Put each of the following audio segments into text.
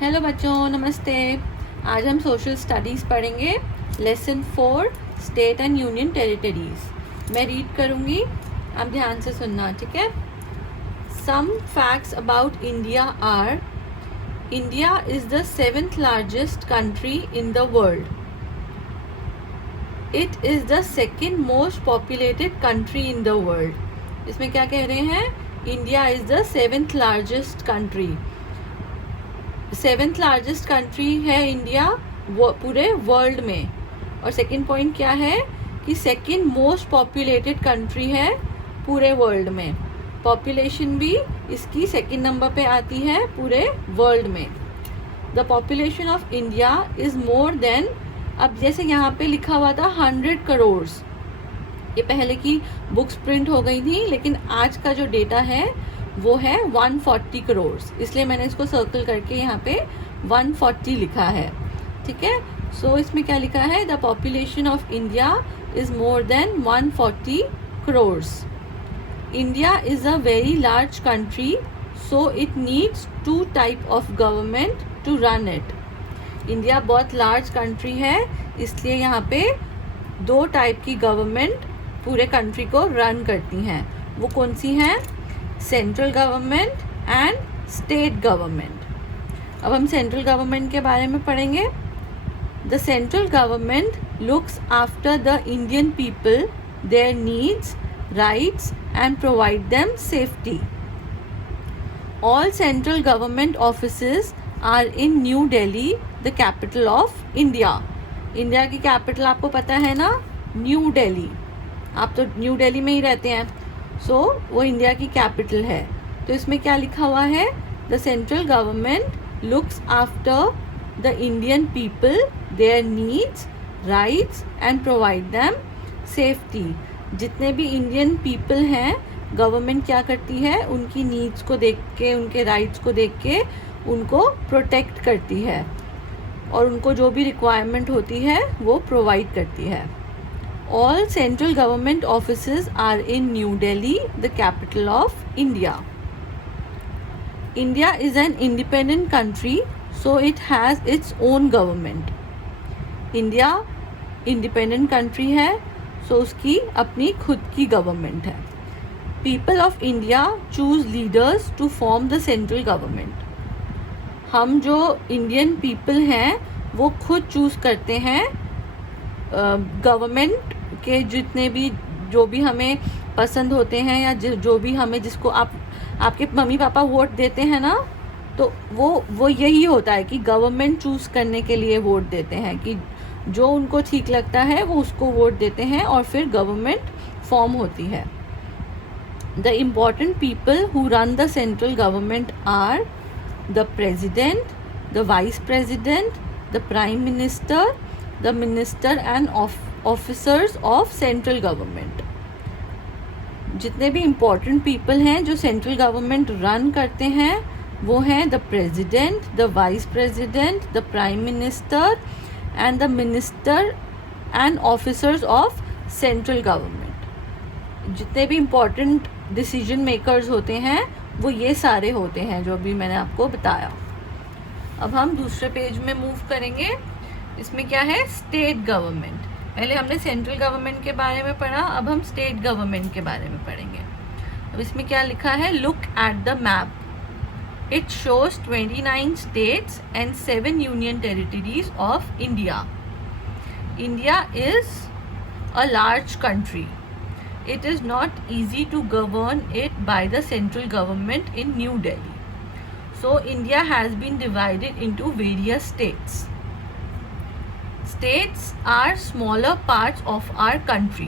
Hello बच्चों, नमस्ते। आज हम सोशल स्टडीज़ पढ़ेंगे। Lesson 4 state and union territories. मैं रीड करूँगी, आप ध्यान से सुनना, ठीक है। Some facts about India are: India is the 7th largest country in the world. It is the 2nd most populated country in the world. इसमें क्या कह रहे हैं? India is the 7th largest country. 7th largest country है India पूरे world में. और second point क्या है कि 2nd मोस्ट पॉपुलेटेड कंट्री है पूरे वर्ल्ड में. पॉपुलेशन भी इसकी 2nd नंबर पे आती है पूरे वर्ल्ड में. The population of India is more then, अब जैसे यहाँ पे लिखा हुआ था 100 करोड़, ये पहले की बुक्स प्रिंट हो गई थी, लेकिन आज का जो डेटा है वो है 140 करोड़, इसलिए मैंने इसको सर्कल करके यहाँ पे 140 लिखा है, ठीक है. सो इसमें क्या लिखा है? The population of India is more than 140 crore. India is a very large country, so it needs 2 type of government to run it. India बहुत लार्ज कंट्री है, इसलिए यहाँ पे 2 टाइप की गवर्नमेंट पूरे कंट्री को रन करती हैं. वो कौन सी हैं? Central government and state government. अब हम सेंट्रल गवर्नमेंट के बारे में पढ़ेंगे. The central government looks after the Indian people, their needs, rights and provide them safety. All central government offices are in New Delhi, the capital of India. India की capital आपको पता है ना, न्यू दिल्ली. आप तो न्यू दिल्ली में ही रहते हैं, सो वो इंडिया की कैपिटल है. तो इसमें क्या लिखा हुआ है? The central government looks after the Indian people, their needs, rights and provide them safety. जितने भी इंडियन पीपल हैं, गवर्नमेंट क्या करती है? उनकी नीड्स को देख के, उनके राइट्स को देख के उनको प्रोटेक्ट करती है, और उनको जो भी रिक्वायरमेंट होती है वो प्रोवाइड करती है. All central government offices are in New Delhi, the capital of India. India is an independent country, so it has its own government. India independent country है, so उसकी अपनी खुद की government है. People of India choose leaders to form the central government. हम जो Indian people हैं वो खुद चूज़ करते हैं गवर्नमेंट के जितने भी, जो भी हमें पसंद होते हैं, या जो भी हमें, जिसको आपके मम्मी पापा वोट देते हैं ना, तो वो यही होता है कि गवर्नमेंट चूज़ करने के लिए वोट देते हैं, कि जो उनको ठीक लगता है वो उसको वोट देते हैं और फिर गवर्नमेंट फॉर्म होती है. The important people who run the central government are the president, the vice president, the prime minister, the minister and officers of central government. जितने भी इम्पोर्टेंट पीपल हैं जो सेंट्रल गवर्नमेंट रन करते हैं वो हैं the president, the vice president, the prime minister and the minister and officers of central government. जितने भी इम्पोर्टेंट डिसीजन मेकर्स होते हैं वो ये सारे होते हैं जो अभी मैंने आपको बताया. अब हम दूसरे पेज में मूव करेंगे. इसमें क्या है? State government. पहले हमने सेंट्रल गवर्नमेंट के बारे में पढ़ा, अब हम स्टेट गवर्नमेंट के बारे में पढ़ेंगे. अब इसमें क्या लिखा है? Look at the map. It shows 29 states and 7 union territories of India. India is a large country. It is not easy to govern it by the central government in New Delhi. So India has been divided into various states. States are smaller parts of our country.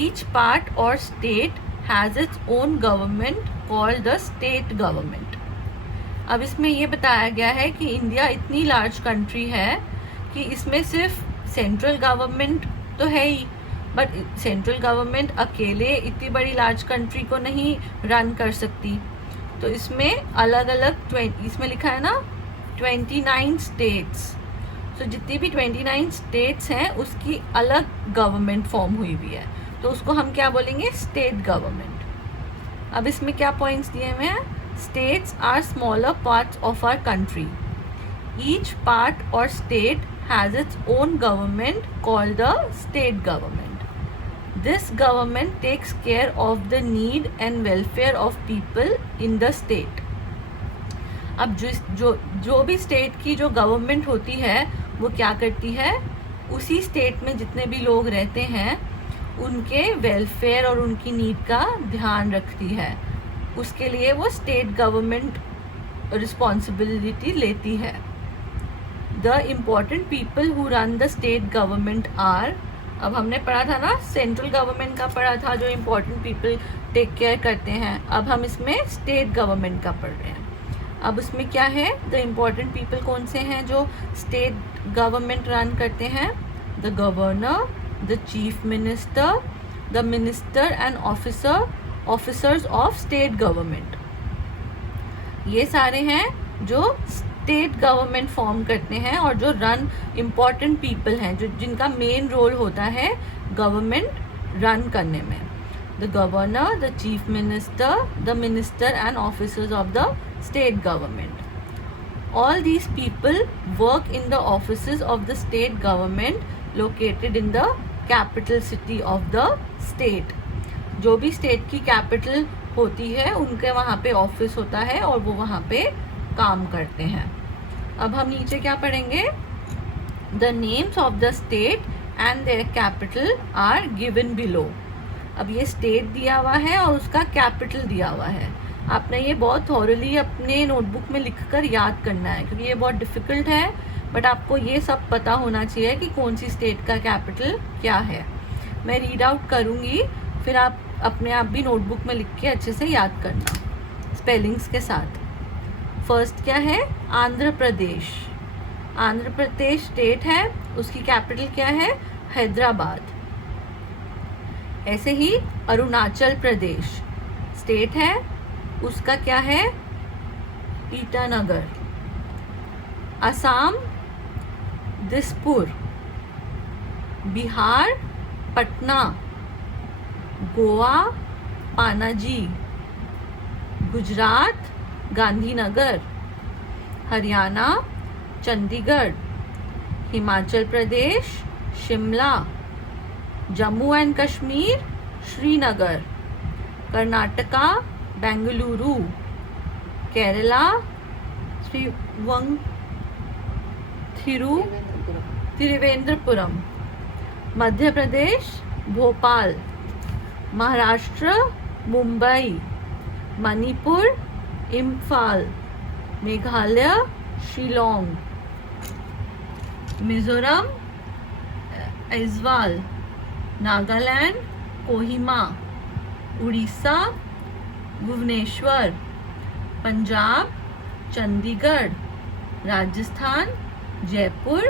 Each part or state has its own government called the state government. अब इसमें ये बताया गया है कि India इतनी large country है कि इसमें सिर्फ सेंट्रल गवर्नमेंट तो है ही, बट सेंट्रल गवर्नमेंट अकेले इतनी बड़ी लार्ज कंट्री को नहीं रन कर सकती. तो इसमें अलग अलग इसमें लिखा है ना 29 स्टेट्स. तो जितनी भी 29 स्टेट्स हैं उसकी अलग गवर्नमेंट फॉर्म हुई हुई है, तो उसको हम क्या बोलेंगे? State government. अब इसमें क्या पॉइंट्स दिए हुए हैं? states are smaller parts of our country. Each part or state has its own government called the state government. This government takes care of the need and welfare of people in the state. अब जो भी state की जो government होती है वो क्या करती है, उसी स्टेट में जितने भी लोग रहते हैं उनके वेलफेयर और उनकी नीड का ध्यान रखती है. उसके लिए वो स्टेट गवर्नमेंट रिस्पॉन्सिबिलिटी लेती है. The important people who run the state government are, अब हमने पढ़ा था ना सेंट्रल गवर्नमेंट का पढ़ा था जो इम्पॉर्टेंट पीपल टेक केयर करते हैं. अब हम इसमें स्टेट गवर्नमेंट का पढ़ रहे हैं. अब उसमें क्या है, द इम्पॉर्टेंट पीपल कौन से हैं जो स्टेट गवर्नमेंट रन करते हैं? The governor, the chief minister, the minister and officers of state government. ये सारे हैं जो स्टेट गवर्नमेंट फॉर्म करते हैं और जो रन इम्पॉर्टेंट पीपल हैं, जो जिनका मेन रोल होता है गवर्नमेंट रन करने में. The governor, the chief minister, the minister and officers of the state government. All these people work in the offices of the state government located in the capital city of the state. जो भी state की capital होती है उनके वहाँ पे office होता है और वो वहाँ पे काम करते हैं. अब हम नीचे क्या पढ़ेंगे? The names of the state and their capital are given below. अब ये state दिया हुआ है और उसका capital दिया हुआ है. आपने ये बहुत थॉरली अपने नोटबुक में लिखकर याद करना है क्योंकि ये बहुत डिफ़िकल्ट है, बट आपको ये सब पता होना चाहिए कि कौन सी स्टेट का कैपिटल क्या है. मैं रीड आउट करूँगी, फिर आप अपने आप भी नोटबुक में लिख के अच्छे से याद करना स्पेलिंग्स के साथ. फर्स्ट क्या है? आंध्र प्रदेश. आंध्र प्रदेश स्टेट है, उसकी कैपिटल क्या है? हैदराबाद. ऐसे ही अरुणाचल प्रदेश स्टेट है, उसका क्या है? Itanagar. Assam Dispur. Bihar Patna. Goa Panaji. Gujarat Gandhinagar. Haryana Chandigarh. Himachal Pradesh Shimla. Jammu and Kashmir Srinagar. Karnataka Bengaluru. Kerala Trivendrapuram. Madhya Pradesh Bhopal. Maharashtra Mumbai. Manipur Imphal. Meghalaya Shillong. Mizoram Aizawl. Nagaland Kohima. Orissa Bhubaneswar. Punjab Chandigarh. Rajasthan Jaipur.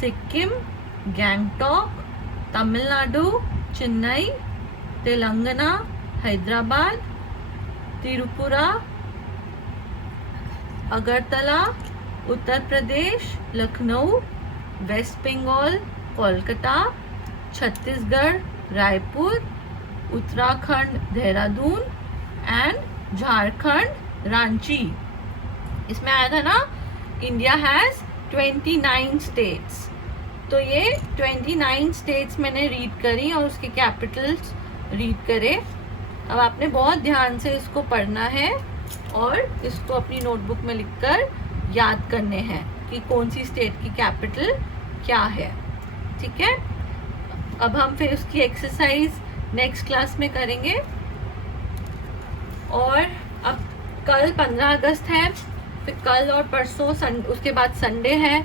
Sikkim Gangtok. Tamil Nadu Chennai. Telangana Hyderabad. Tripura Agartala. Uttar Pradesh Lucknow. Waste Bengal Kolkata. Chhattisgarh Raipur. Uttarakhand Dehradun and Jharkhand Ranchi. इसमें आया था ना इंडिया हैज़ 29 स्टेट्स. तो ये 29 स्टेट्स मैंने रीड करी और उसके कैपिटल्स रीड करे. अब आपने बहुत ध्यान से इसको पढ़ना है और इसको अपनी नोटबुक में लिखकर याद करने हैं कि कौन सी स्टेट की कैपिटल क्या है. ठीक है, अब हम फिर उसकी एक्सरसाइज नेक्स्ट क्लास में करेंगे. और अब कल 15 अगस्त है, फिर कल और परसों उसके बाद संडे है,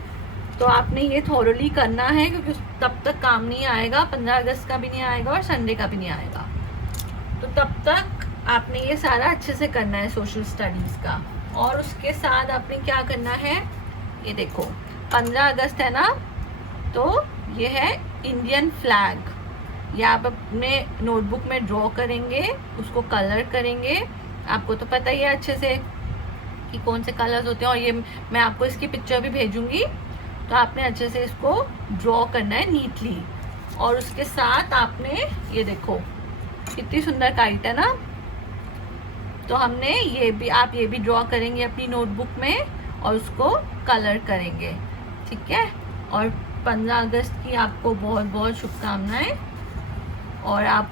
तो आपने ये थॉरली करना है क्योंकि तब तक काम नहीं आएगा. 15 अगस्त का भी नहीं आएगा और संडे का भी नहीं आएगा. तो तब तक आपने ये सारा अच्छे से करना है सोशल स्टडीज़ का. और उसके साथ आपने क्या करना है, ये देखो 15 अगस्त है ना, तो ये है इंडियन फ्लैग. ये आप अपने नोटबुक में ड्रॉ करेंगे, उसको कलर करेंगे. आपको तो पता ही है अच्छे से कि कौन से कलर्स होते हैं, और ये मैं आपको इसकी पिक्चर भी भेजूंगी. तो आपने अच्छे से इसको ड्रॉ करना है नीटली. और उसके साथ आपने ये देखो कितनी सुंदर काइट है ना, तो हमने ये भी, आप ये भी ड्रॉ करेंगे अपनी नोटबुक में और उसको कलर करेंगे, ठीक है। और 15 अगस्त की आपको बहुत बहुत शुभकामनाएं, और आप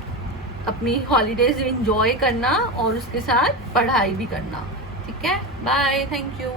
अपनी हॉलीडेज एंजॉय करना और उसके साथ पढ़ाई भी करना, ठीक है। Bye, thank you.